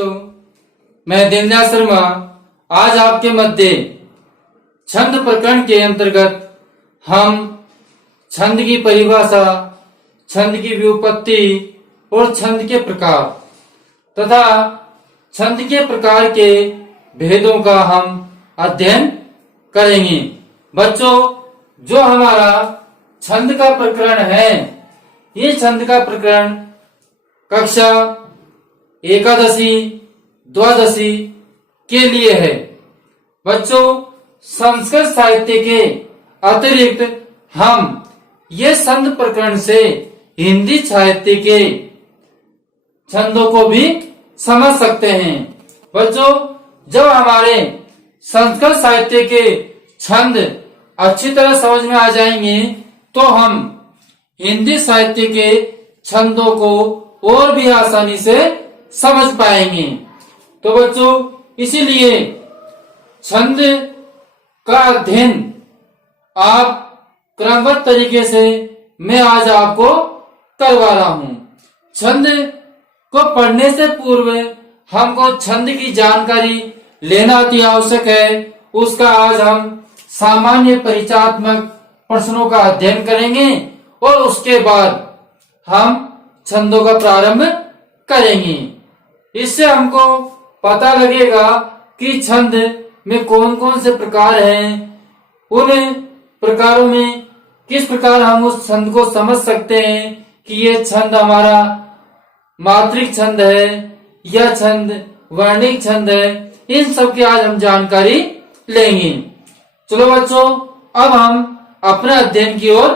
बच्चों, मैं दीनदयाल शर्मा आज आपके मध्य छंद प्रकरण के अंतर्गत हम छंद की परिभाषा, छंद की व्युत्पत्ति और छंद के प्रकार तथा छंद के प्रकार के भेदों का हम अध्ययन करेंगे। बच्चों, जो हमारा छंद का प्रकरण है, ये छंद का प्रकरण कक्षा एकादशी द्वादशी के लिए है। बच्चों, संस्कृत साहित्य के अतिरिक्त हम ये छंद प्रकरण से हिंदी साहित्य के छंदों को भी समझ सकते हैं। बच्चों, जब हमारे संस्कृत साहित्य के छंद अच्छी तरह समझ में आ जाएंगे तो हम हिंदी साहित्य के छंदों को और भी आसानी से समझ पाएंगे। तो बच्चों, इसीलिए छंद का अध्ययन आप क्रमबद्ध तरीके से मैं आज आपको करवा रहा हूं। छंद को पढ़ने से पूर्व हमको छंद की जानकारी लेना अति आवश्यक है। उसका आज हम सामान्य परिचयात्मक प्रश्नों का अध्ययन करेंगे और उसके बाद हम छंदों का प्रारंभ करेंगे। इससे हमको पता लगेगा कि छंद में कौन कौन से प्रकार हैं, उन प्रकारों में किस प्रकार हम उस छंद को समझ सकते हैं कि ये छंद हमारा मात्रिक छंद है या छंद वर्णिक छंद है। इन सब की आज हम जानकारी लेंगे। चलो बच्चों, अब हम अपने अध्ययन की ओर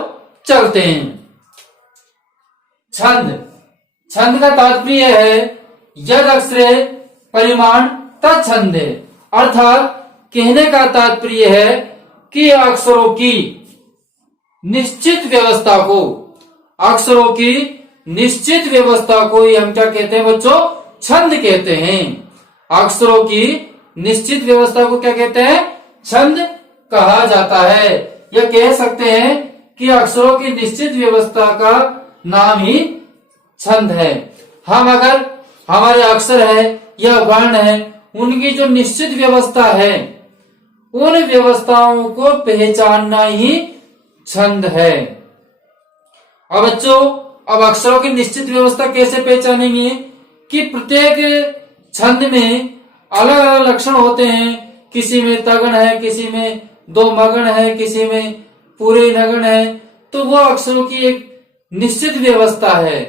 चलते हैं। छंद, छंद का तात्पर्य है यद अक्षरे परिमाण तत्छंद है, अर्थात कहने का तात्पर्य है कि अक्षरों की निश्चित व्यवस्था को, अक्षरों की निश्चित व्यवस्था को हम क्या कहते हैं बच्चों? छंद कहते हैं। अक्षरों की निश्चित व्यवस्था को क्या कहते हैं? छंद कहा जाता है। या कह सकते हैं कि अक्षरों की निश्चित व्यवस्था का नाम ही छंद है। हम अगर हमारे अक्षर है या वर्ण है, उनकी जो निश्चित व्यवस्था है, उन व्यवस्थाओं को पहचानना ही छंद है। अब बच्चों, अब अक्षरों की निश्चित व्यवस्था कैसे पहचानेंगे कि प्रत्येक छंद में अलग अलग लक्षण होते हैं। किसी में तगण है, किसी में दो मगण है, किसी में पूरे नगण है। तो वो अक्षरों की एक निश्चित व्यवस्था है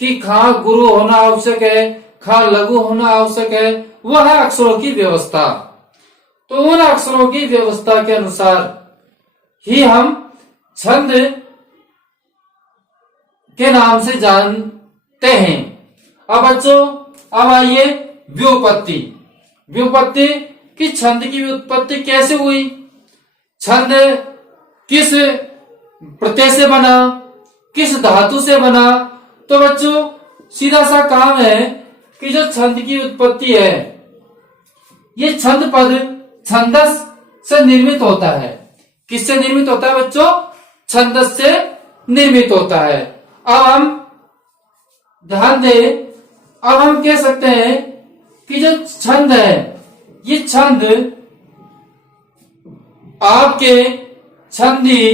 कि खा गुरु होना आवश्यक है, खा लघु होना आवश्यक है। वह है अक्षरों की व्यवस्था। तो उन अक्षरों की व्यवस्था के अनुसार ही हम छंद के नाम से जानते हैं। अब बच्चों, अब आइए व्युत्पत्ति। व्युत्पत्ति कि छंद की व्युत्पत्ति कैसे हुई, छंद किस प्रत्यय से बना, किस धातु से बना। तो बच्चों, सीधा सा काम है कि जो छंद की उत्पत्ति है, ये छंद पद छंदस से निर्मित होता है। किससे निर्मित होता है बच्चों? छंदस से निर्मित होता है। अब हम ध्यान दें, अब हम कह सकते हैं कि जो छंद है, ये छंद आपके छंदी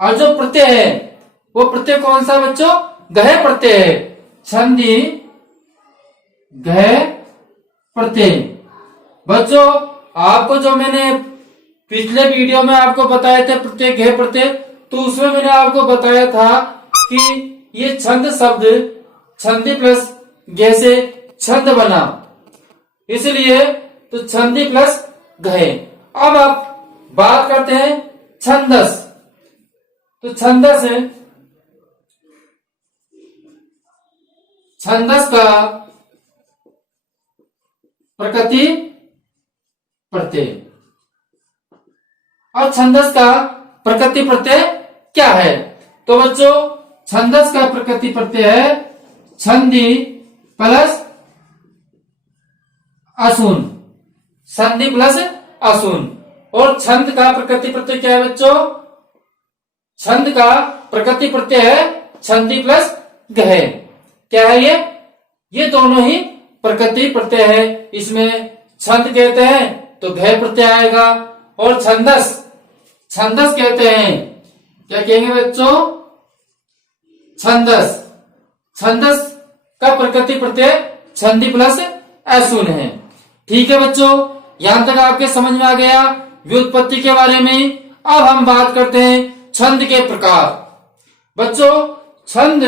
और जो प्रत्यय है, वो प्रत्यय कौन सा बच्चों? गहे प्रत्यय है। छंदी गहे प्रत्यय। बच्चों, आपको जो मैंने पिछले वीडियो में आपको बताए थे प्रत्यय गहे प्रत्यय, तो उसमें मैंने आपको बताया था कि ये छंद शब्द छंदी प्लस गहे से छंद बना, इसलिए तो छंदी प्लस गहे। अब आप बात करते हैं छंदस। तो छंदस है, छंदस का प्रकृति प्रत्यय और छंदस का प्रकृति प्रत्यय क्या है? तो बच्चों, छंदस का प्रकृति प्रत्यय है छंदी प्लस असून, संधि प्लस असून। और छंद का प्रकृति प्रत्यय क्या है बच्चों? छंद का प्रकृति प्रत्यय है छंदी प्लस गहे। क्या है ये दोनों ही प्रकृति प्रत्यय है। इसमें छंद कहते हैं तो भय प्रत्यय आएगा, और छंदस छंदस कहते हैं, क्या कहेंगे बच्चों? छंदस। छंदस का प्रकृति प्रत्यय छंदी प्लस अशून है। ठीक है बच्चों, यहां तक आपके समझ में आ गया व्युत्पत्ति के बारे में। अब हम बात करते हैं छंद के प्रकार। बच्चों, छंद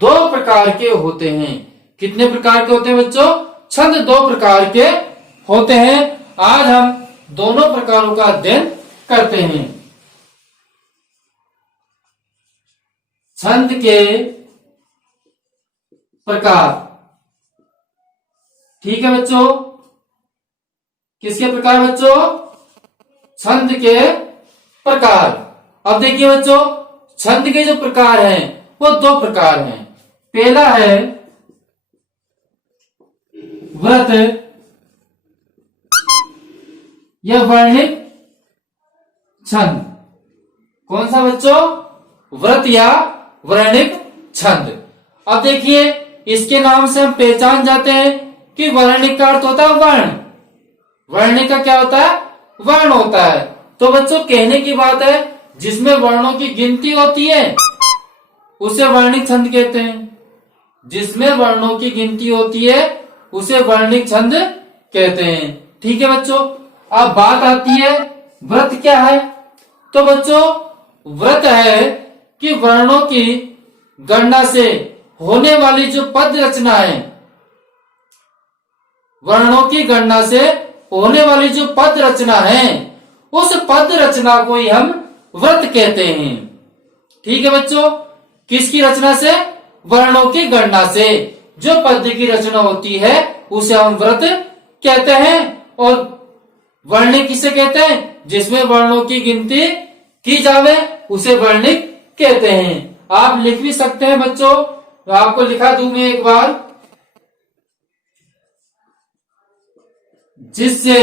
दो प्रकार के होते हैं। कितने प्रकार के होते हैं बच्चों? छंद दो प्रकार के होते हैं। आज हम दोनों प्रकारों का अध्ययन करते हैं। छंद के प्रकार। ठीक है बच्चों, किसके प्रकार बच्चों? छंद के प्रकार। अब देखिए बच्चों, छंद के जो प्रकार हैं वो दो प्रकार हैं। पहला है व्रत या वर्णिक छंद। कौन सा बच्चों? व्रत या वर्णिक छंद। अब देखिए, इसके नाम से हम पहचान जाते हैं कि वर्णिक का अर्थ होता है वर्ण। वर्णिक का क्या होता है? वर्ण होता है। तो बच्चों, कहने की बात है जिसमें वर्णों की गिनती होती है उसे वर्णिक छंद कहते हैं। जिसमें वर्णों की गिनती होती है उसे वर्णिक छंद कहते हैं। ठीक है बच्चों, अब बात आती है व्रत क्या है। तो बच्चों, व्रत है कि वर्णों की गणना से होने वाली जो पद रचना है, वर्णों की गणना से होने वाली जो पद रचना है, उस पद रचना को ही हम व्रत कहते हैं। ठीक है बच्चों, किसकी रचना से? वर्णों की गणना से जो पद की रचना होती है उसे हम व्रत कहते हैं। और वर्णिक किसे कहते हैं? जिसमें वर्णों की गिनती की जावे उसे वर्णिक कहते हैं। आप लिख भी सकते हैं बच्चों, तो आपको लिखा दूं मैं एक बार। जिससे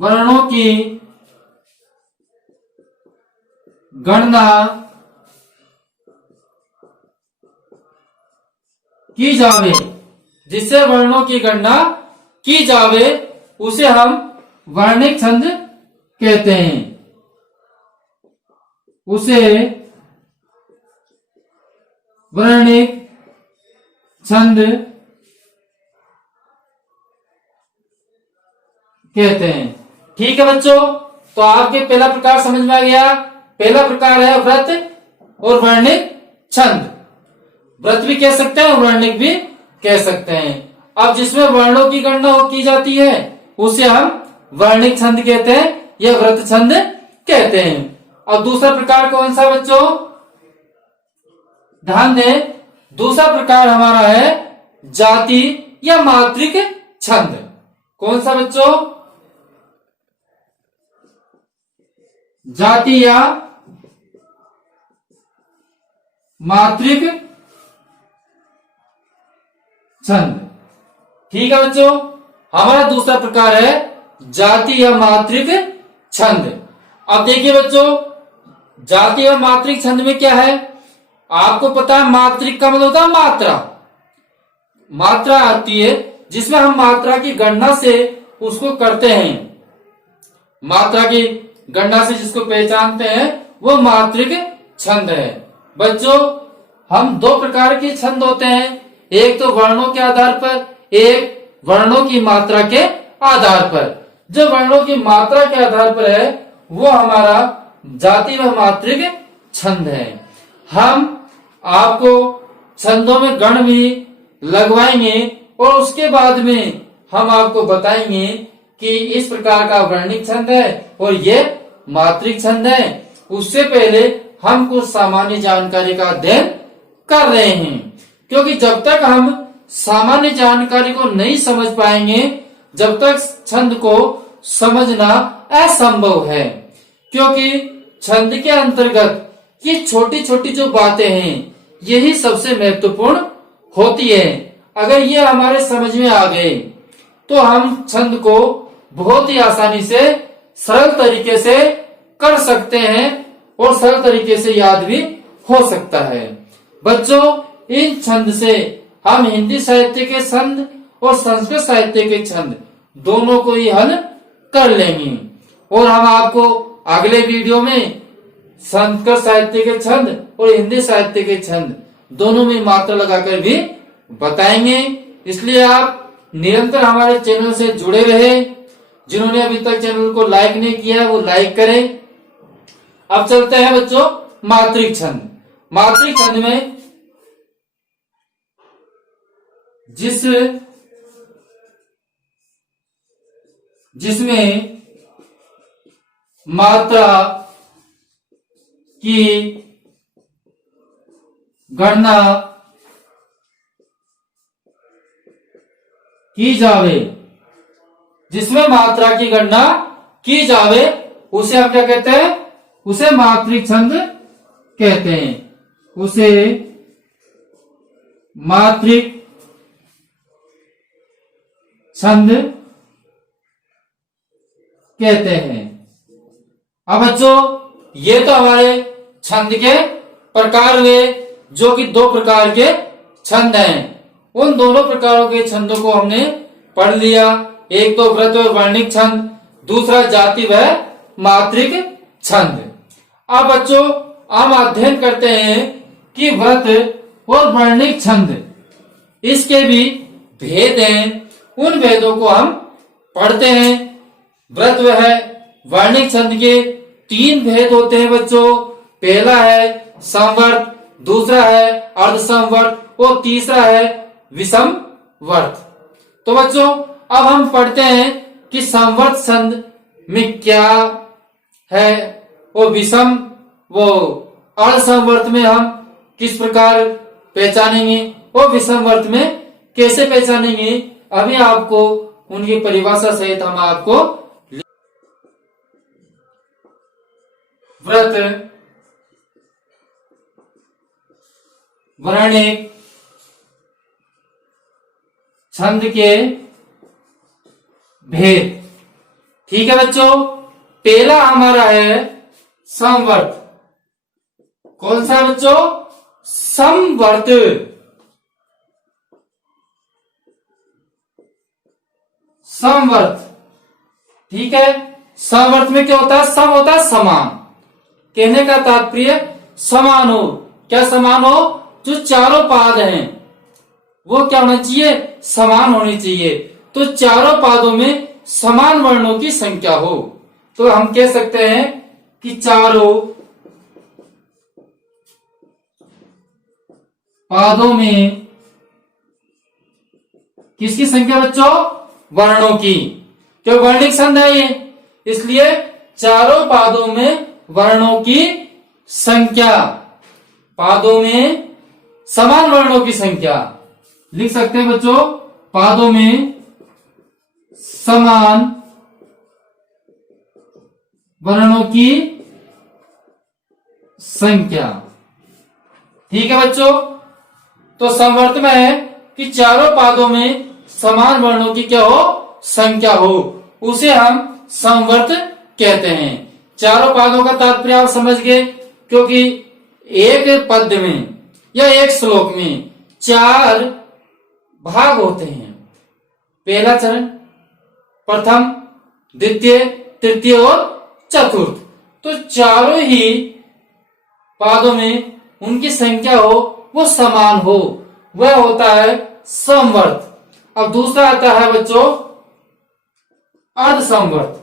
वर्णों की गणना की जावे, जिससे वर्णों की गणना की जावे उसे हम वर्णिक छंद कहते हैं। उसे वर्णिक छंद कहते हैं। ठीक है बच्चों, तो आपके पहला प्रकार समझ में आ गया। पहला प्रकार है व्रत और वर्णिक छंद। व्रत भी कह सकते हैं और वर्णिक भी कह सकते हैं। अब जिसमें वर्णों की गणना की जाती है उसे हम वर्णिक छंद कहते हैं या व्रत छंद कहते हैं। अब दूसरा प्रकार कौन सा बच्चों? ध्यान दें, दूसरा प्रकार हमारा है जाति या मात्रिक छंद। कौन सा बच्चों? जाति या मात्रिक छंद। ठीक है बच्चों, हमारा दूसरा प्रकार है जाति या मात्रिक छंद। अब देखिए बच्चों, जाति और मात्रिक छंद में क्या है? आपको पता है मात्रिक का मतलब होता है मात्रा। मात्रा आती है जिसमें हम मात्रा की गणना से उसको करते हैं। मात्रा की गणना से जिसको पहचानते हैं वो मात्रिक छंद है। बच्चों, हम दो प्रकार के छंद होते हैं, एक तो वर्णों के आधार पर, एक वर्णों की मात्रा के आधार पर। जो वर्णों की मात्रा के आधार पर है वो हमारा जाति व मात्रिक छंद है। हम आपको छंदों में गण भी लगवाएंगे और उसके बाद में हम आपको बताएंगे कि इस प्रकार का वर्णिक छंद है और ये मात्रिक छंद है। उससे पहले हम कुछ सामान्य जानकारी का अध्ययन कर रहे हैं, क्योंकि जब तक हम सामान्य जानकारी को नहीं समझ पाएंगे जब तक छंद को समझना असंभव है। क्योंकि छंद के अंतर्गत ये छोटी छोटी जो बातें हैं यही सबसे महत्वपूर्ण होती है। अगर ये हमारे समझ में आ गए तो हम छंद को बहुत ही आसानी से सरल तरीके से कर सकते हैं और सरल तरीके से याद भी हो सकता है। बच्चों, इन छंद से हम हिंदी साहित्य के छंद और संस्कृत साहित्य के छंद दोनों को ही हल कर लेंगे। और हम आपको अगले वीडियो में संस्कृत साहित्य के छंद और हिंदी साहित्य के छंद दोनों में मात्रा लगाकर भी बताएंगे। इसलिए आप निरंतर हमारे चैनल से जुड़े रहे। जिन्होंने अभी तक चैनल को लाइक नहीं किया है वो लाइक करें। अब चलते हैं बच्चों मात्रिक छंद। मात्रिक छंद में जिसमें मात्रा की गणना की जावे, जिसमें मात्रा की गणना की जावे उसे हम क्या कहते हैं? उसे मात्रिक छंद कहते हैं। उसे मात्रिक छंद कहते हैं। अब बच्चों, ये तो हमारे छंद के प्रकार हुए, जो कि दो प्रकार के छंद हैं। उन दोनों प्रकारों के छंदों को हमने पढ़ लिया। एक तो व्रत और वर्णिक छंद, दूसरा जाति व मात्रिक छंद। अब बच्चों, हम अध्ययन करते हैं कि व्रत और वर्णिक छंद इसके भी भेद हैं। उन भेदों को हम पढ़ते हैं। व्रत व वर्णिक छंद के 3 भेद होते हैं बच्चों। पहला है समवर्त, दूसरा है अर्धसमवर्त और तीसरा है विषम वर्त। तो बच्चों, अब हम पढ़ते हैं कि समवर्त छंद में क्या है और विषम वो अर्धसमवर्त में हम किस प्रकार पहचानेंगे और विषम वर्त में कैसे पहचानेंगे। अभी आपको उनकी परिभाषा सहित हम आपको व्रत, वर्णिक छंद के भेद। ठीक है बच्चों, पहला हमारा है समवर्त। कौन सा बच्चों? समवर्त। समवर्त, ठीक है। समवर्त में क्या होता है? सम होता है समान। कहने का तात्पर्य समान हो। क्या समान हो? जो चारों पाद हैं वो क्या होना चाहिए? समान होनी चाहिए। तो चारों पादों में समान वर्णों की संख्या हो। तो हम कह सकते हैं कि चारों पादों में किसकी संख्या बच्चों? वर्णों की। क्यों? वर्णिक छंद है ये, इसलिए चारों पादों में वर्णों की संख्या, पादों में समान वर्णों की संख्या लिख सकते हैं बच्चों। पादों में समान वर्णों की संख्या। ठीक है बच्चों, तो समवर्त में है कि चारों पादों में समान वर्णों की क्या हो? संख्या हो। उसे हम समवर्त कहते हैं। चारों पादों का तात्पर्य आप समझ गए, क्योंकि एक पद में या एक श्लोक में 4 भाग होते हैं। पहला चरण, प्रथम, द्वितीय, तृतीय और चतुर्थ। तो चारों ही पादों में उनकी संख्या हो वो समान हो, वह होता है समवर्त। अब दूसरा आता है बच्चों अर्धसमवर्त।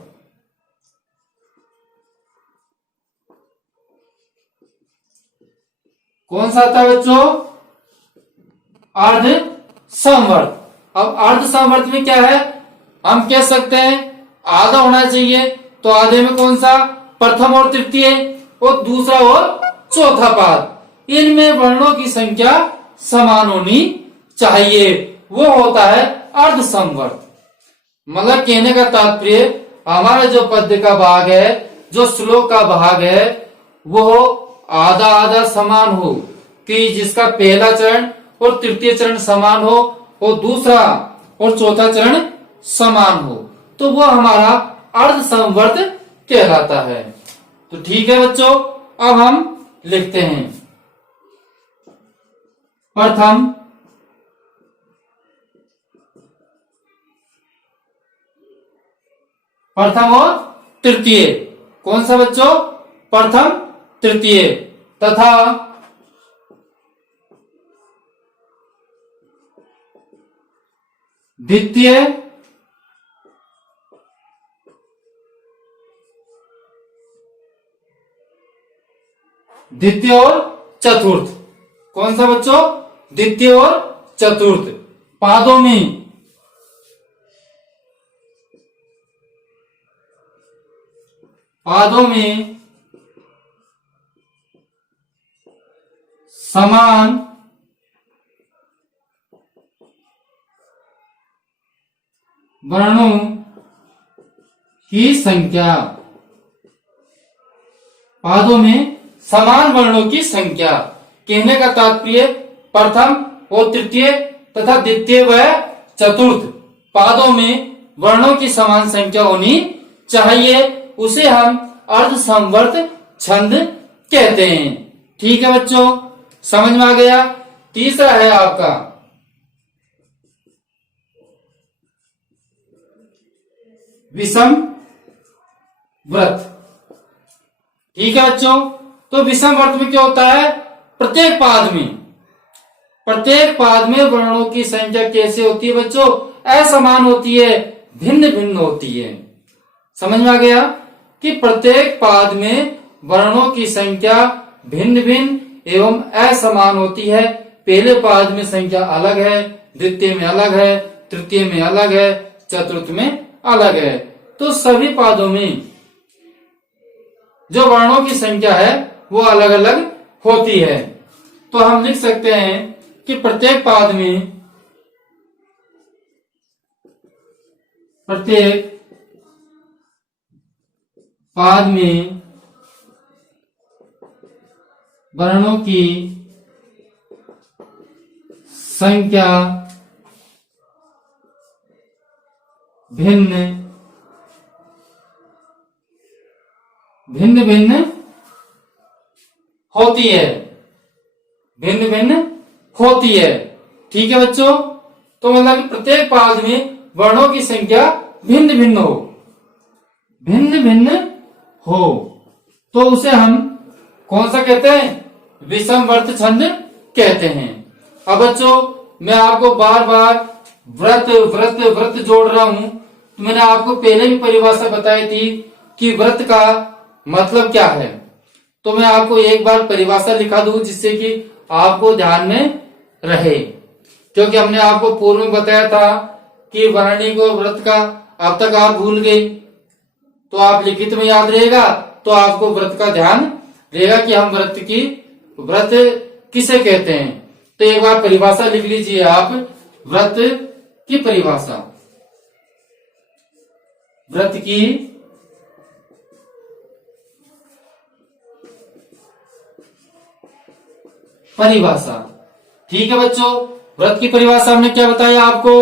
कौन सा आता है बच्चों? अर्धसमवर्त। अब अर्धसमवर्त में क्या है? हम कह सकते हैं आधा होना चाहिए। तो आधे में कौन सा? प्रथम और तृतीय और दूसरा और चौथा पाद। इनमें वर्णों की संख्या समान होनी चाहिए, वो होता है अर्धसमवर्त। मतलब कहने का तात्पर्य हमारा जो पद्य का भाग है, जो श्लोक का भाग है, वो आधा आधा समान हो, कि जिसका पहला चरण और तृतीय चरण समान हो और दूसरा और चौथा चरण समान हो, तो वो हमारा अर्धसमवर्त कहलाता है। तो ठीक है बच्चों, अब हम लिखते हैं प्रथम, प्रथम और तृतीय। कौन सा बच्चों? प्रथम, तृतीय। तथा द्वितीय, द्वितीय और चतुर्थ। कौन सा बच्चों? द्वितीय और चतुर्थ। पादों में समान वर्णों की संख्या। पादों में समान वर्णों की संख्या। कहने का तात्पर्य प्रथम और तृतीय तथा द्वितीय व चतुर्थ पादों में वर्णों की समान संख्या होनी चाहिए। उसे हम अर्ध समवर्त छंद कहते हैं। ठीक है बच्चों, समझ में आ गया। तीसरा है आपका विषम व्रत। ठीक है बच्चों, तो विषम व्रत में क्या होता है? प्रत्येक पाद में वर्णों की संख्या कैसे होती है बच्चों? असमान होती है, भिन्न भिन्न होती है। समझ में आ गया कि प्रत्येक पाद में वर्णों की संख्या भिन्न भिन्न एवं असमान होती है। पहले पाद में संख्या अलग है, द्वितीय में अलग है, तृतीय में अलग है, चतुर्थ में अलग है। तो सभी पादों में जो वर्णों की संख्या है वो अलग अलग होती है। तो हम लिख सकते हैं कि प्रत्येक पाद में वर्णों की संख्या भिन्न भिन्न होती है, भिन्न भिन्न होती है। ठीक है बच्चों, तो मतलब कि प्रत्येक पाद में वर्णों की संख्या भिन्न भिन्न हो तो उसे हम कौन सा कहते हैं? विषम व्रत छंद कहते हैं। अब बच्चों मैं आपको बार बार व्रत जोड़ रहा हूं। तो मैंने आपको पहले भी परिभाषा बताई थी कि व्रत का मतलब क्या है। तो मैं आपको एक बार परिभाषा लिखा दूं जिससे कि आपको ध्यान में रहे, क्योंकि हमने आपको पूर्व में बताया था कि वर्णिक और व्रत का अब तक आप भूल गए। तो आप लिखित में याद रहेगा तो आपको व्रत का ध्यान रहेगा कि हम व्रत किसे कहते हैं। तो एक बार परिभाषा लिख लीजिए आप, व्रत की परिभाषा। व्रत की परिभाषा। ठीक है बच्चों, व्रत की परिभाषा हमने क्या बताया आपको?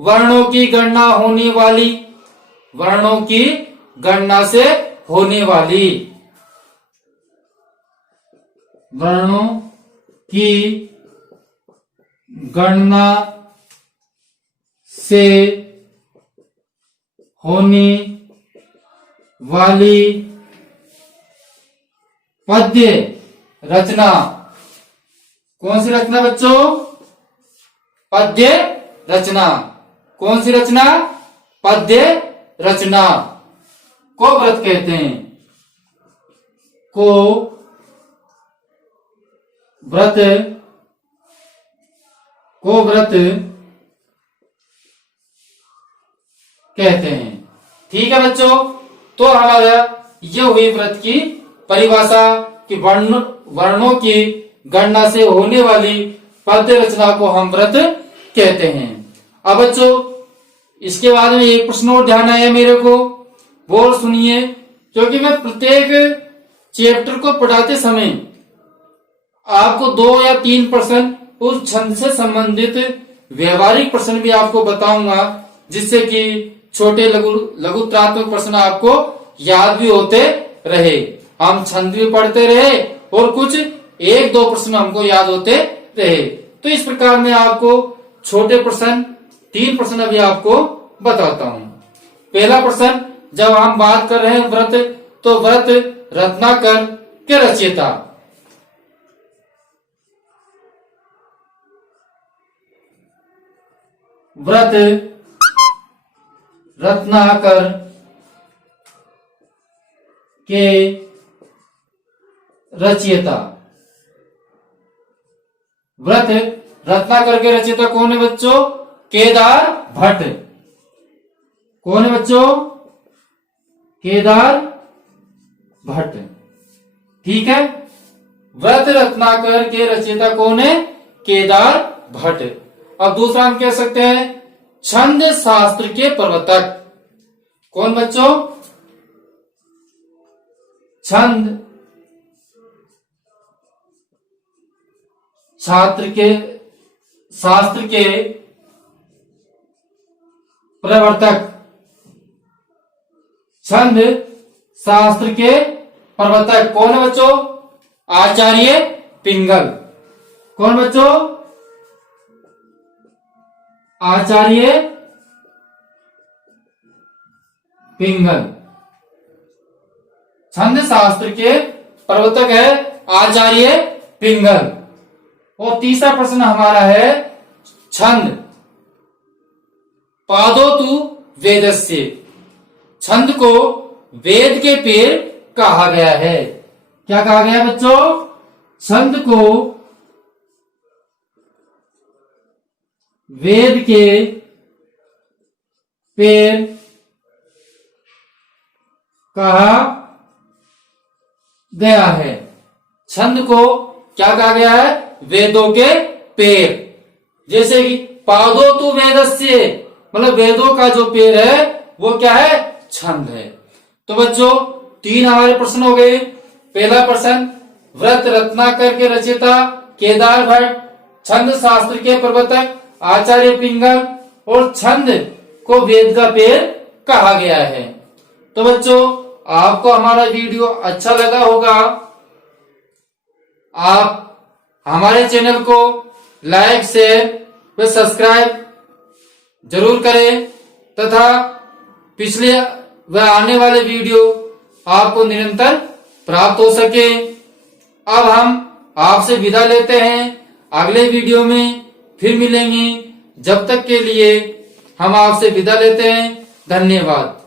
वर्णों की गणना से होने वाली, वर्णों की गणना से होने वाली पद्य रचना। कौन सी रचना बच्चों? पद्य रचना। कौन सी रचना? पद्य रचना को व्रत कहते हैं। को व्रत कहते हैं। ठीक है बच्चों, तो हमारा ये हुई व्रत की परिभाषा कि वर्णों की गणना से होने वाली पद्य रचना को हम व्रत कहते हैं। अब बच्चों इसके बाद में एक प्रश्न और ध्यान आया मेरे को, वो सुनिए, क्योंकि मैं प्रत्येक चैप्टर को पढ़ाते समय आपको 2 या 3 प्रश्न उस छंद से संबंधित व्यवहारिक प्रश्न भी आपको बताऊंगा, जिससे कि छोटे लघुत्रात्मक प्रश्न आपको याद भी होते रहे। हम छंद भी पढ़ते रहे और कुछ 1-2 प्रश्न हमको याद होते रहे। तो इस प्रकार मैं आपको छोटे प्रश्न 3 प्रश्न अभी आपको बताता हूं। पहला प्रश्न, जब हम बात कर रहे हैं व्रत, तो व्रत रत्नाकर के रचयिता। व्रत रत्नाकर के रचयिता। व्रत रत्नाकर के रचयिता कौन है बच्चों? केदार भट्ट। कौन है बच्चों? केदार भट्ट। ठीक है, व्रत रत्नाकर के रचयिता कौन है? केदार भट्ट। अब दूसरा हम कह सकते हैं छंद शास्त्र के प्रवर्तक। कौन बच्चों? छंद शास्त्र के प्रवर्तक। छंद शास्त्र के प्रवर्तक कौन है बच्चों? आचार्य पिंगल। कौन बच्चों? आचार्य पिंगल। छंद शास्त्र के प्रवर्तक है आचार्य पिंगल। और तीसरा प्रश्न हमारा है छंद पादोतु वेदस्य। छंद को वेद के पेड़ कहा गया है। क्या कहा गया बच्चों? छंद को वेद के पेड़ कहा गया है। छंद को क्या कहा गया है? वेदों के पेड़। जैसे कि पादोतु वेदस्य, मतलब वेदों का जो पेड़ है वो क्या है? छंद है। तो बच्चों 3 हमारे प्रश्न हो गए। पहला प्रश्न, व्रत रत्नाकर के रचयिता केदार भट्ट, छंद शास्त्र के प्रवर्तक आचार्य पिंगल, और छंद को वेद का पेड़ कहा गया है। तो बच्चों आपको हमारा वीडियो अच्छा लगा होगा। आप हमारे चैनल को लाइक, शेयर व सब्सक्राइब जरूर करें तथा पिछले व आने वाले वीडियो आपको निरंतर प्राप्त हो सके। अब हम आपसे विदा लेते हैं। अगले वीडियो में फिर मिलेंगे। जब तक के लिए हम आपसे विदा लेते हैं। धन्यवाद।